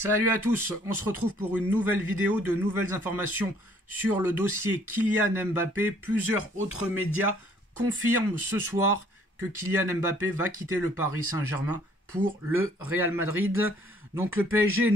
Salut à tous, on se retrouve pour une nouvelle vidéo de nouvelles informations sur le dossier Kylian Mbappé. Plusieurs autres médias confirment ce soir que Kylian Mbappé va quitter le Paris Saint-Germain pour le Real Madrid. Donc le PSG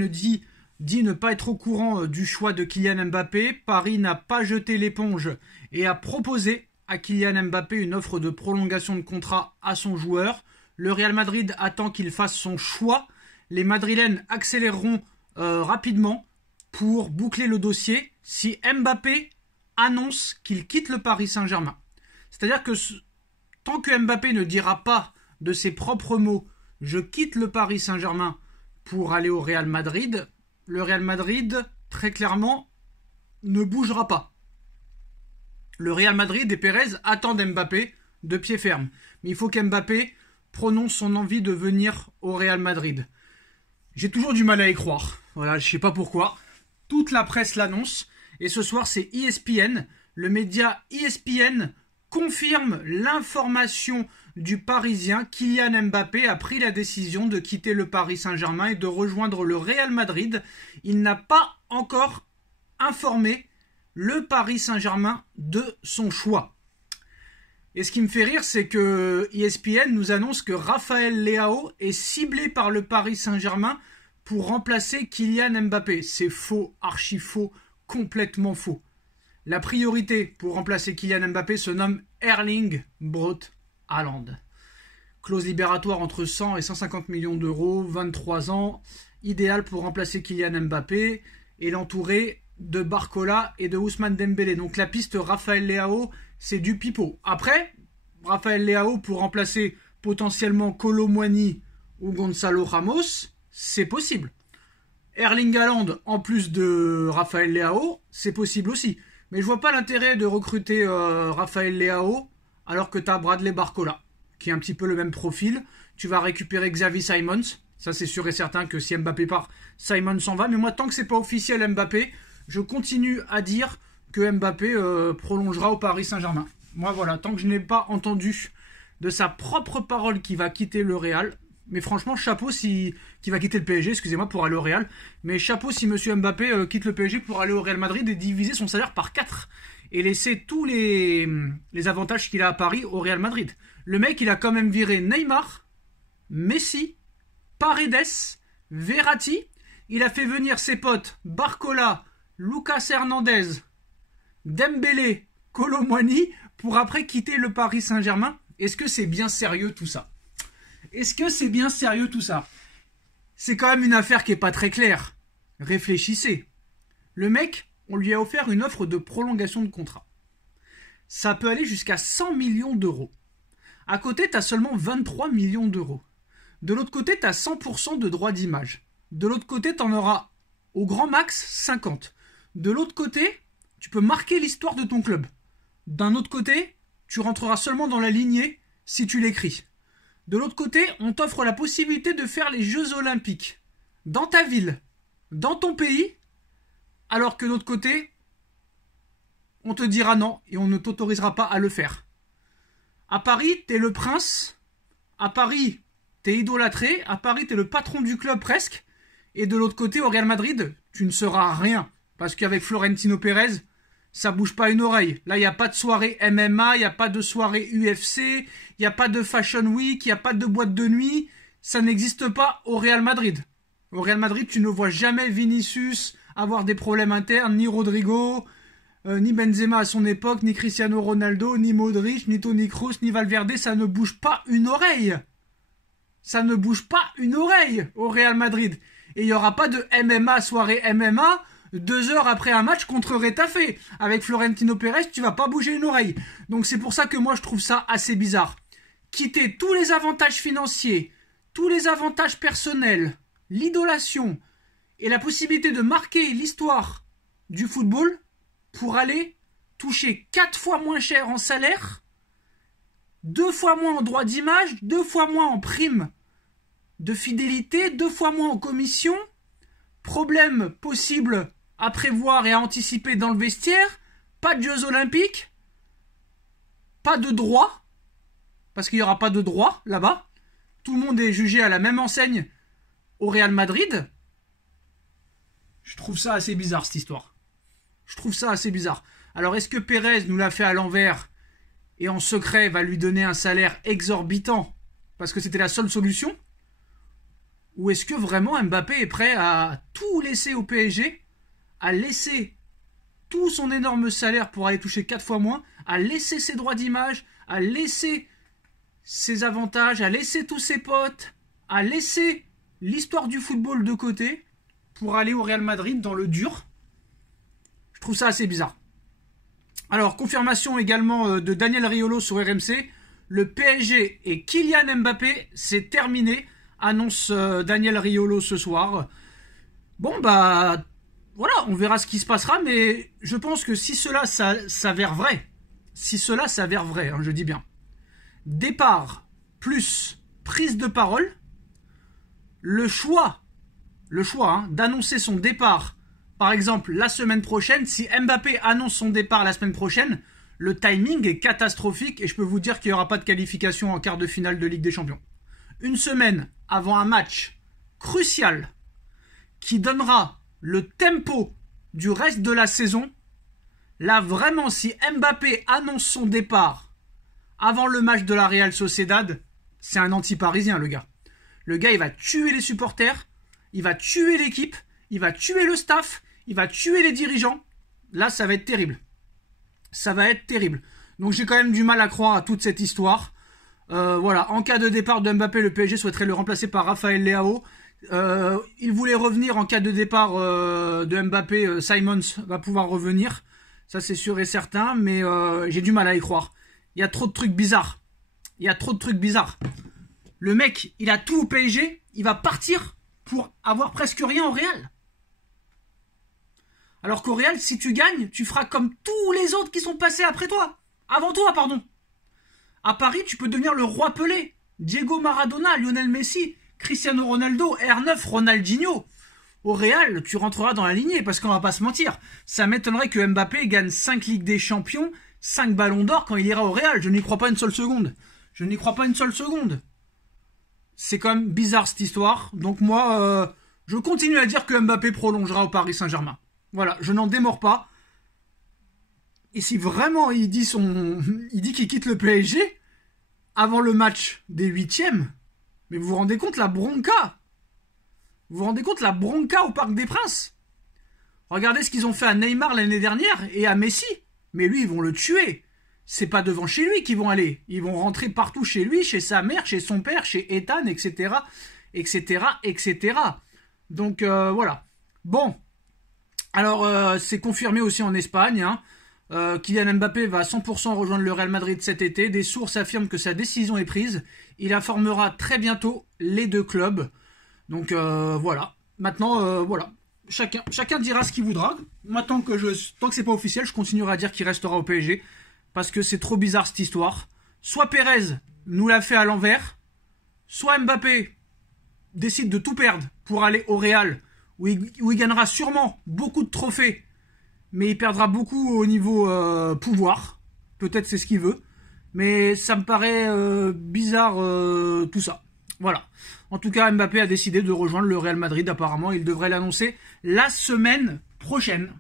dit ne pas être au courant du choix de Kylian Mbappé. Paris n'a pas jeté l'éponge et a proposé à Kylian Mbappé une offre de prolongation de contrat à son joueur. Le Real Madrid attend qu'il fasse son choix. Les Madrilènes accéléreront rapidement pour boucler le dossier si Mbappé annonce qu'il quitte le Paris Saint-Germain. C'est-à-dire que tant que Mbappé ne dira pas de ses propres mots « je quitte le Paris Saint-Germain pour aller au Real Madrid », le Real Madrid, très clairement, ne bougera pas. Le Real Madrid et Pérez attendent Mbappé de pied ferme. Mais il faut qu'Mbappé prononce son envie de venir au Real Madrid. J'ai toujours du mal à y croire. Voilà, je sais pas pourquoi. Toute la presse l'annonce. Et ce soir, c'est ESPN. Le média ESPN confirme l'information du Parisien. Kylian Mbappé a pris la décision de quitter le Paris Saint-Germain et de rejoindre le Real Madrid. Il n'a pas encore informé le Paris Saint-Germain de son choix. Et ce qui me fait rire, c'est que ESPN nous annonce que Raphaël Leao est ciblé par le Paris Saint-Germain pour remplacer Kylian Mbappé. C'est faux, archi faux, complètement faux. La priorité pour remplacer Kylian Mbappé se nomme Erling Braut Haaland. Clause libératoire entre 100 et 150 millions d'euros, 23 ans, idéal pour remplacer Kylian Mbappé et l'entourer de Barcola et de Ousmane Dembélé. Donc la piste Raphaël Leao, c'est du pipeau. Après, Raphaël Leao pour remplacer potentiellement Kolo Muani ou Gonzalo Ramos, c'est possible. Erling Haaland en plus de Raphaël Leao, c'est possible aussi. Mais je vois pas l'intérêt de recruter Raphaël Leao alors que tu as Bradley Barcola, qui est un petit peu le même profil. Tu vas récupérer Xavi Simons. Ça, c'est sûr et certain que si Mbappé part, Simons s'en va. Mais moi, tant que c'est pas officiel Mbappé, je continue à dire que Mbappé prolongera au Paris Saint-Germain. Moi, voilà, tant que je n'ai pas entendu de sa propre parole qu'il va quitter le Real, mais franchement, chapeau qui va quitter le PSG, excusez-moi, pour aller au Real, mais chapeau si Monsieur Mbappé quitte le PSG pour aller au Real Madrid et diviser son salaire par 4 et laisser tous les avantages qu'il a à Paris au Real Madrid. Le mec, il a quand même viré Neymar, Messi, Paredes, Verratti. Il a fait venir ses potes Barcola, Lucas Hernandez, Dembélé, Kolo Muani pour après quitter le Paris Saint-Germain. Est-ce que c'est bien sérieux tout ça? Est-ce que c'est bien sérieux tout ça? C'est quand même une affaire qui est pas très claire. Réfléchissez. Le mec, on lui a offert une offre de prolongation de contrat. Ça peut aller jusqu'à 100 millions d'euros. À côté, tu as seulement 23 millions d'euros. De l'autre côté, tu as 100% de droits d'image. De l'autre côté, tu en auras au grand max 50. De l'autre côté, tu peux marquer l'histoire de ton club. D'un autre côté, tu rentreras seulement dans la lignée si tu l'écris. De l'autre côté, on t'offre la possibilité de faire les Jeux Olympiques dans ta ville, dans ton pays, alors que de l'autre côté, on te dira non et on ne t'autorisera pas à le faire. À Paris, t'es le prince. À Paris, t'es idolâtré. À Paris, t'es le patron du club presque. Et de l'autre côté, au Real Madrid, tu ne seras rien. Parce qu'avec Florentino Pérez, ça bouge pas une oreille. Là, il n'y a pas de soirée MMA, il n'y a pas de soirée UFC, il n'y a pas de Fashion Week, il n'y a pas de boîte de nuit. Ça n'existe pas au Real Madrid. Au Real Madrid, tu ne vois jamais Vinicius avoir des problèmes internes, ni Rodrigo, ni Benzema à son époque, ni Cristiano Ronaldo, ni Modric, ni Toni Kroos, ni Valverde. Ça ne bouge pas une oreille. Ça ne bouge pas une oreille au Real Madrid. Et il n'y aura pas de MMA, soirée MMA, 2 heures après un match contre Retafe. Avec Florentino Pérez, tu vas pas bouger une oreille. Donc c'est pour ça que moi je trouve ça assez bizarre. Quitter tous les avantages financiers, tous les avantages personnels, l'idolation et la possibilité de marquer l'histoire du football pour aller toucher 4 fois moins cher en salaire, 2 fois moins en droit d'image, 2 fois moins en prime de fidélité, 2 fois moins en commission, problème possible à prévoir et à anticiper dans le vestiaire, pas de Jeux Olympiques, pas de droit, parce qu'il n'y aura pas de droit là-bas. Tout le monde est jugé à la même enseigne au Real Madrid. Je trouve ça assez bizarre, cette histoire. Je trouve ça assez bizarre. Alors, est-ce que Pérez nous l'a fait à l'envers et en secret va lui donner un salaire exorbitant parce que c'était la seule solution? Ou est-ce que vraiment Mbappé est prêt à tout laisser au PSG, à laisser tout son énorme salaire pour aller toucher 4 fois moins, à laisser ses droits d'image, à laisser ses avantages, à laisser tous ses potes, à laisser l'histoire du football de côté pour aller au Real Madrid dans le dur? Je trouve ça assez bizarre. Alors, confirmation également de Daniel Riolo sur RMC. Le PSG et Kylian Mbappé, c'est terminé, annonce Daniel Riolo ce soir. Bon, bah, voilà, on verra ce qui se passera, mais je pense que si cela s'avère vrai, je dis bien, départ plus prise de parole, le choix d'annoncer son départ, par exemple la semaine prochaine, si Mbappé annonce son départ la semaine prochaine, le timing est catastrophique et je peux vous dire qu'il n'y aura pas de qualification en quart de finale de Ligue des Champions. Une semaine avant un match crucial qui donnera le tempo du reste de la saison, là vraiment si Mbappé annonce son départ avant le match de la Real Sociedad, c'est un anti-parisien le gars. Le gars il va tuer les supporters, il va tuer l'équipe, il va tuer le staff, il va tuer les dirigeants. Là ça va être terrible. Ça va être terrible. Donc j'ai quand même du mal à croire à toute cette histoire. Voilà, en cas de départ de Mbappé, le PSG souhaiterait le remplacer par Raphaël Leao. Il voulait revenir en cas de départ de Mbappé. Simons va pouvoir revenir. Ça c'est sûr et certain, mais j'ai du mal à y croire. Il y a trop de trucs bizarres. Le mec, il a tout au PSG, il va partir pour avoir presque rien au Real. Alors qu'au Real, si tu gagnes, tu feras comme tous les autres qui sont passés après toi. Avant toi, pardon. À Paris, tu peux devenir le roi Pelé, Diego Maradona, Lionel Messi, Cristiano Ronaldo, R9, Ronaldinho. Au Real, tu rentreras dans la lignée, parce qu'on va pas se mentir. Ça m'étonnerait que Mbappé gagne 5 Ligues des Champions, 5 Ballons d'Or quand il ira au Real. Je n'y crois pas une seule seconde. C'est quand même bizarre cette histoire. Donc moi, je continue à dire que Mbappé prolongera au Paris Saint-Germain. Voilà, je n'en démords pas. Et si vraiment il dit qu'il quitte le PSG avant le match des 8e, mais vous vous rendez compte la bronca? Vous vous rendez compte la bronca au Parc des Princes? Regardez ce qu'ils ont fait à Neymar l'année dernière et à Messi. Mais lui, ils vont le tuer. C'est pas devant chez lui qu'ils vont aller. Ils vont rentrer partout chez lui, chez sa mère, chez son père, chez Ethan, etc. Donc voilà. Bon. Alors, c'est confirmé aussi en Espagne. Kylian Mbappé va à 100% rejoindre le Real Madrid cet été. Des sources affirment que sa décision est prise. Il informera très bientôt les deux clubs. Donc voilà. Maintenant, voilà. Chacun dira ce qu'il voudra. Maintenant tant que c'est pas officiel, je continuerai à dire qu'il restera au PSG. Parce que c'est trop bizarre cette histoire. Soit Pérez nous l'a fait à l'envers, soit Mbappé décide de tout perdre pour aller au Real, où il gagnera sûrement beaucoup de trophées, mais il perdra beaucoup au niveau pouvoir. Peut-être c'est ce qu'il veut. Mais ça me paraît bizarre tout ça. Voilà. En tout cas, Mbappé a décidé de rejoindre le Real Madrid. Apparemment, il devrait l'annoncer la semaine prochaine.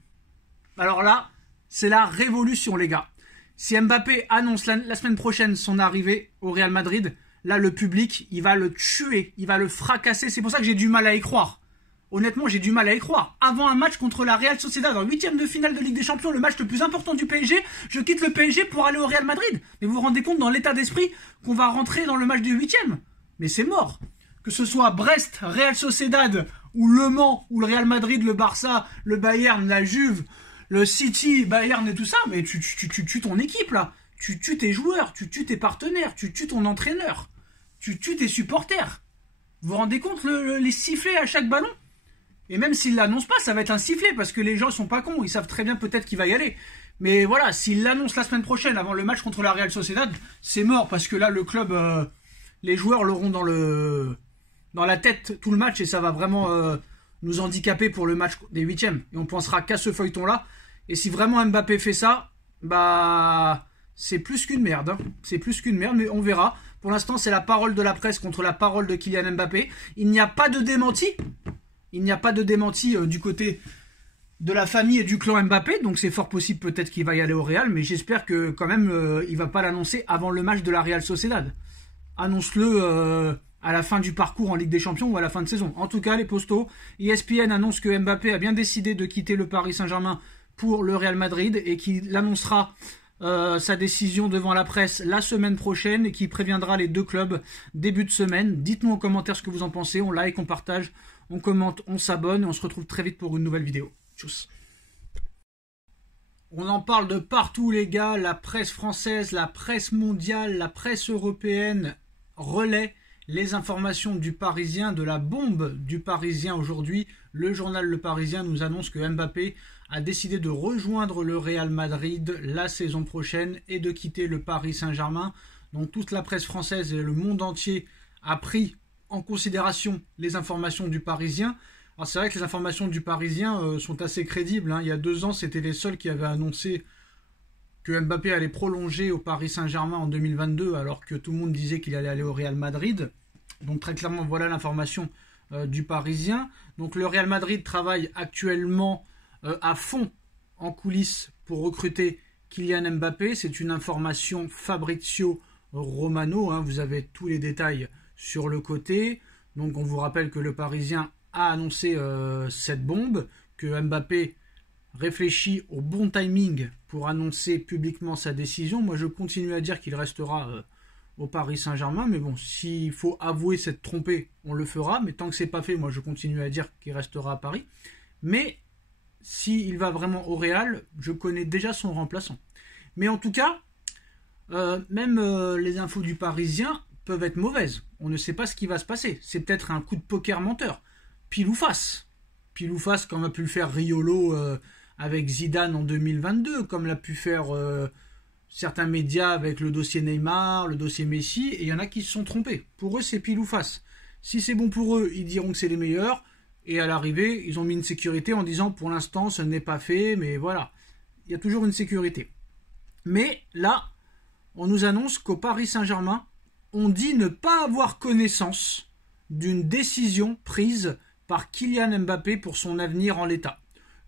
Alors là, c'est la révolution, les gars. Si Mbappé annonce la semaine prochaine son arrivée au Real Madrid, là, le public, il va le tuer, il va le fracasser. C'est pour ça que j'ai du mal à y croire. Honnêtement, j'ai du mal à y croire. Avant un match contre la Real Sociedad en 8e de finale de Ligue des Champions, le match le plus important du PSG, je quitte le PSG pour aller au Real Madrid. Mais vous vous rendez compte dans l'état d'esprit qu'on va rentrer dans le match du 8e? Mais c'est mort. Que ce soit Brest, Real Sociedad, ou Le Mans, ou le Real Madrid, le Barça, le Bayern, la Juve, le City, Bayern et tout ça, mais tu tues ton équipe là. Tu tues tes joueurs, tu tues tes partenaires, tu tues ton entraîneur, tu tues tes supporters. Vous vous rendez compte les sifflets à chaque ballon? Et même s'il l'annonce pas, ça va être un sifflet parce que les gens sont pas cons, ils savent très bien peut-être qu'il va y aller. Mais voilà, s'il l'annonce la semaine prochaine avant le match contre la Real Sociedad, c'est mort parce que là le club, les joueurs l'auront dans la tête tout le match et ça va vraiment nous handicaper pour le match des 8e. Et on pensera qu'à ce feuilleton-là. Et si vraiment Mbappé fait ça, bah c'est plus qu'une merde. Hein. C'est plus qu'une merde, mais on verra. Pour l'instant, c'est la parole de la presse contre la parole de Kylian Mbappé. Il n'y a pas de démenti. il n'y a pas de démenti du côté de la famille et du clan Mbappé, donc c'est fort possible peut-être qu'il va y aller au Real, mais j'espère que quand même il va pas l'annoncer avant le match de la Real Sociedad. Annonce-le à la fin du parcours en Ligue des Champions ou à la fin de saison. En tout cas, les postos, ESPN annonce que Mbappé a bien décidé de quitter le Paris Saint-Germain pour le Real Madrid et qu'il annoncera sa décision devant la presse la semaine prochaine et qui préviendra les deux clubs début de semaine. Dites-nous en commentaire ce que vous en pensez, on like, on partage, on commente, on s'abonne et on se retrouve très vite pour une nouvelle vidéo. Tchuss. On en parle de partout les gars, la presse française, la presse mondiale, la presse européenne relaie les informations du Parisien, de la bombe du Parisien aujourd'hui. Le journal Le Parisien nous annonce que Mbappé a décidé de rejoindre le Real Madrid la saison prochaine et de quitter le Paris Saint-Germain. Donc toute la presse française et le monde entier a pris en considération les informations du Parisien. Alors c'est vrai que les informations du Parisien sont assez crédibles. Il y a 2 ans, c'était les seuls qui avaient annoncé que Mbappé allait prolonger au Paris Saint-Germain en 2022 alors que tout le monde disait qu'il allait aller au Real Madrid. Donc très clairement, voilà l'information du Parisien. Donc le Real Madrid travaille actuellement à fond en coulisses pour recruter Kylian Mbappé. C'est une information Fabrizio Romano. Vous avez tous les détails sur le côté. Donc on vous rappelle que le Parisien a annoncé cette bombe, que Mbappé réfléchit au bon timing pour annoncer publiquement sa décision. Moi, je continue à dire qu'il restera au Paris Saint-Germain, mais bon, s'il faut avouer s'être trompé, on le fera. Mais tant que c'est pas fait, moi, je continue à dire qu'il restera à Paris. Mais s'il va vraiment au Real, je connais déjà son remplaçant. Mais en tout cas, même les infos du Parisien peuvent être mauvaises. On ne sait pas ce qui va se passer. C'est peut-être un coup de poker menteur. Pile ou face. Pile ou face, comme a pu le faire Riolo avec Zidane en 2022, comme l'a pu faire certains médias avec le dossier Neymar, le dossier Messi, et il y en a qui se sont trompés. Pour eux, c'est pile ou face. Si c'est bon pour eux, ils diront que c'est les meilleurs, et à l'arrivée, ils ont mis une sécurité en disant pour l'instant, ce n'est pas fait, mais voilà. Il y a toujours une sécurité. Mais là, on nous annonce qu'au Paris Saint-Germain, on dit ne pas avoir connaissance d'une décision prise par Kylian Mbappé pour son avenir en l'état.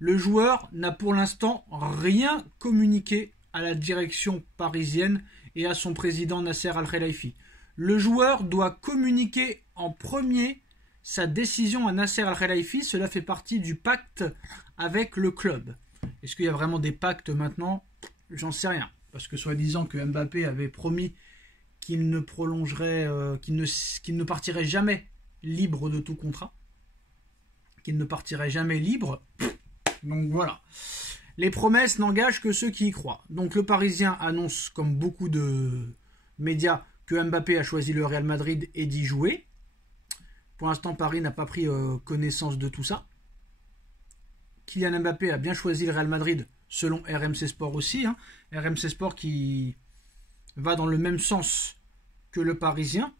Le joueur n'a pour l'instant rien communiqué à la direction parisienne et à son président Nasser Al-Khelaifi. Le joueur doit communiquer en premier sa décision à Nasser Al-Khelaifi. Cela fait partie du pacte avec le club. Est-ce qu'il y a vraiment des pactes maintenant? J'en sais rien. Parce que soi-disant que Mbappé avait promis qu'il ne prolongerait, qu'il ne partirait jamais libre de tout contrat. Qu'il ne partirait jamais libre. Donc voilà. Les promesses n'engagent que ceux qui y croient. Donc le Parisien annonce, comme beaucoup de médias, que Mbappé a choisi le Real Madrid et d'y jouer. Pour l'instant, Paris n'a pas pris connaissance de tout ça. Kylian Mbappé a bien choisi le Real Madrid, selon RMC Sport aussi. RMC Sport qui va dans le même sens que le Parisien.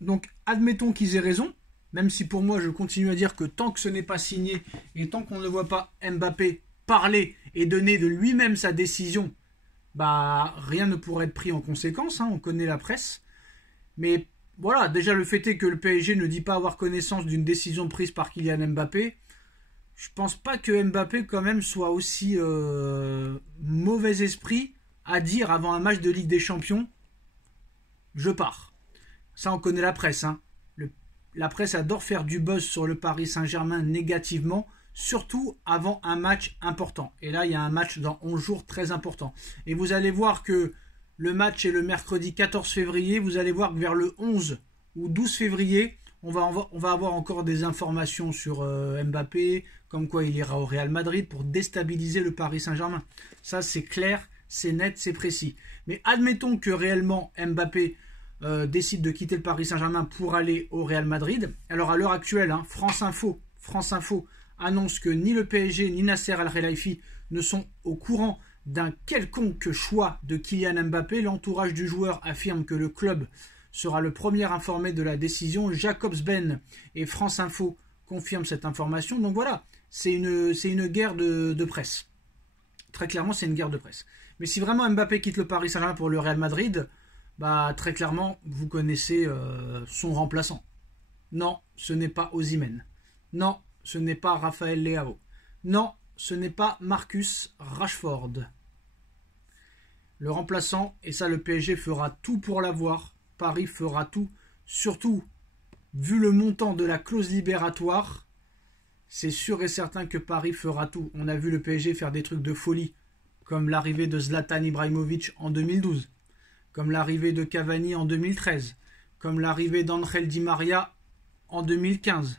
Donc admettons qu'ils aient raison. Même si pour moi, je continue à dire que tant que ce n'est pas signé et tant qu'on ne voit pas Mbappé parler et donner de lui-même sa décision, rien ne pourrait être pris en conséquence. On connaît la presse. Mais voilà, déjà le fait est que le PSG ne dit pas avoir connaissance d'une décision prise par Kylian Mbappé. Je pense pas que Mbappé quand même soit aussi mauvais esprit à dire avant un match de Ligue des Champions « Je pars ». Ça, on connaît la presse. La presse adore faire du buzz sur le Paris Saint-Germain négativement, surtout avant un match important. Et là, il y a un match dans 11 jours très important. Et vous allez voir que le match est le mercredi 14 février. Vous allez voir que vers le 11 ou 12 février, on va avoir encore des informations sur Mbappé, comme quoi il ira au Real Madrid pour déstabiliser le Paris Saint-Germain. Ça, c'est clair, c'est net, c'est précis. Mais admettons que réellement Mbappé décide de quitter le Paris Saint-Germain pour aller au Real Madrid. Alors à l'heure actuelle, France Info annonce que ni le PSG ni Nasser Al-Khelaifi ne sont au courant d'un quelconque choix de Kylian Mbappé. L'entourage du joueur affirme que le club sera le premier informé de la décision. Jacobsben et France Info confirment cette information. Donc voilà, c'est une guerre de presse. Très clairement, c'est une guerre de presse. Mais si vraiment Mbappé quitte le Paris Saint-Germain pour le Real Madrid, très clairement, vous connaissez son remplaçant. Non, ce n'est pas Osimhen. Non, ce n'est pas Raphaël Leao. Non, ce n'est pas Marcus Rashford. Le remplaçant, et ça le PSG fera tout pour l'avoir. Paris fera tout. Surtout, vu le montant de la clause libératoire, c'est sûr et certain que Paris fera tout. On a vu le PSG faire des trucs de folie, comme l'arrivée de Zlatan Ibrahimovic en 2012, comme l'arrivée de Cavani en 2013, comme l'arrivée d'Angel Di Maria en 2015,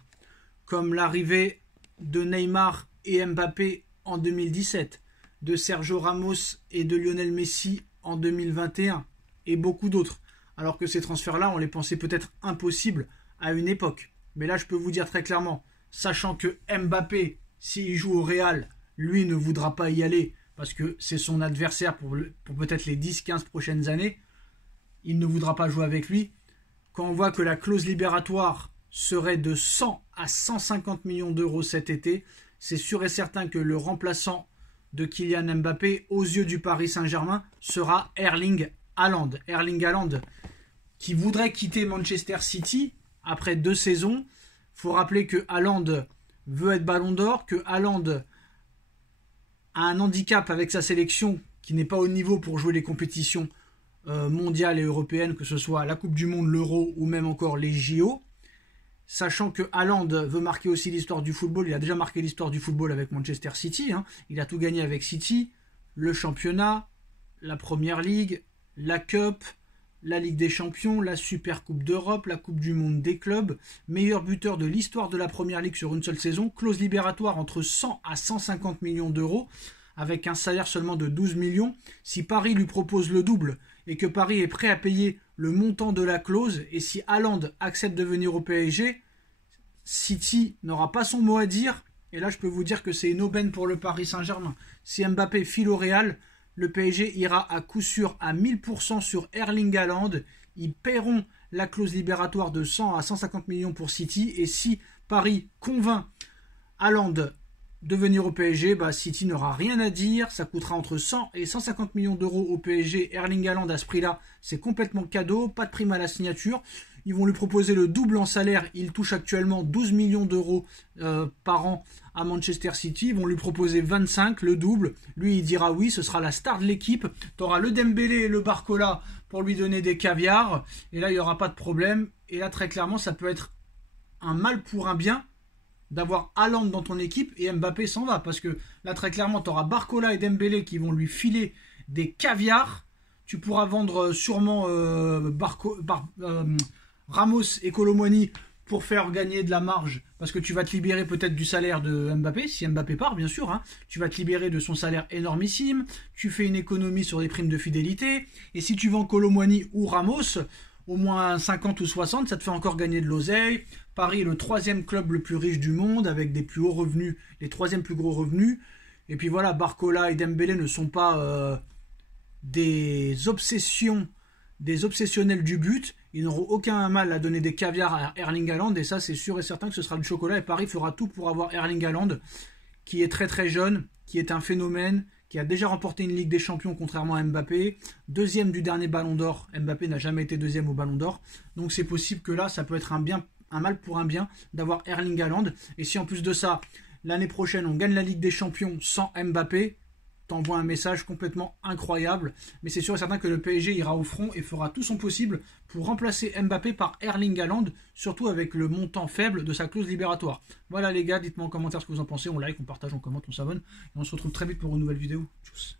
comme l'arrivée de Neymar et Mbappé en 2017, de Sergio Ramos et de Lionel Messi en 2021, et beaucoup d'autres. Alors que ces transferts-là, on les pensait peut-être impossibles à une époque. Mais là, je peux vous dire très clairement, sachant que Mbappé, s'il joue au Real, lui ne voudra pas y aller, parce que c'est son adversaire pour peut-être les 10-15 prochaines années, il ne voudra pas jouer avec lui. Quand on voit que la clause libératoire serait de 100 à 150 millions d'euros cet été, c'est sûr et certain que le remplaçant de Kylian Mbappé aux yeux du Paris Saint-Germain sera Erling Haaland. Erling Haaland qui voudrait quitter Manchester City après 2 saisons. Il faut rappeler que Haaland veut être Ballon d'Or, que Haaland a un handicap avec sa sélection qui n'est pas au niveau pour jouer les compétitions mondiales et européennes, que ce soit la Coupe du Monde, l'Euro ou même encore les JO. Sachant que Haaland veut marquer aussi l'histoire du football, il a déjà marqué l'histoire du football avec Manchester City, il a tout gagné avec City, le championnat, la Première Ligue, la Cup, la Ligue des Champions, la Super Coupe d'Europe, la Coupe du Monde des clubs, meilleur buteur de l'histoire de la Première Ligue sur une seule saison, clause libératoire entre 100 à 150 millions d'euros, avec un salaire seulement de 12 millions. Si Paris lui propose le double et que Paris est prêt à payer le montant de la clause, et si Haaland accepte de venir au PSG, City n'aura pas son mot à dire, et là je peux vous dire que c'est une aubaine pour le Paris Saint-Germain. Si Mbappé file au Real, le PSG ira à coup sûr à 1000% sur Erling Haaland. Ils paieront la clause libératoire de 100 à 150 millions pour City, et si Paris convainc Haaland de venir au PSG, City n'aura rien à dire, ça coûtera entre 100 et 150 millions d'euros au PSG. Erling Haaland à ce prix-là, c'est complètement cadeau, pas de prime à la signature. Ils vont lui proposer le double en salaire, il touche actuellement 12 millions d'euros par an à Manchester City. Ils vont lui proposer 25, le double. Lui, il dira oui, ce sera la star de l'équipe. Tu auras le Dembélé et le Barcola pour lui donner des caviars. Et là, il n'y aura pas de problème. Et là, très clairement, ça peut être un mal pour un bien d'avoir Haaland dans ton équipe et Mbappé s'en va. Parce que là, très clairement, tu auras Barcola et Dembélé qui vont lui filer des caviars. Tu pourras vendre sûrement Ramos et Kolo Muani pour faire gagner de la marge, parce que tu vas te libérer peut-être du salaire de Mbappé, si Mbappé part bien sûr, tu vas te libérer de son salaire énormissime, tu fais une économie sur les primes de fidélité, et si tu vends Kolo Muani ou Ramos, au moins 50 ou 60, ça te fait encore gagner de l'oseille. Paris est le 3e club le plus riche du monde, avec des plus hauts revenus, les 3e plus gros revenus, et puis voilà, Barcola et Dembélé ne sont pas des obsessionnels du but. Ils n'auront aucun mal à donner des caviars à Erling Haaland, et ça c'est sûr et certain que ce sera du chocolat, et Paris fera tout pour avoir Erling Haaland, qui est très très jeune, qui est un phénomène, qui a déjà remporté une Ligue des Champions contrairement à Mbappé, 2e du dernier Ballon d'Or. Mbappé n'a jamais été 2e au Ballon d'Or, donc c'est possible que là ça peut être un mal pour un bien d'avoir Erling Haaland. Et si en plus de ça, l'année prochaine on gagne la Ligue des Champions sans Mbappé, t'envoie un message complètement incroyable. Mais c'est sûr et certain que le PSG ira au front et fera tout son possible pour remplacer Mbappé par Erling Haaland, surtout avec le montant faible de sa clause libératoire. Voilà les gars, dites-moi en commentaire ce que vous en pensez, on like, on partage, on commente, on s'abonne, et on se retrouve très vite pour une nouvelle vidéo. Tchuss.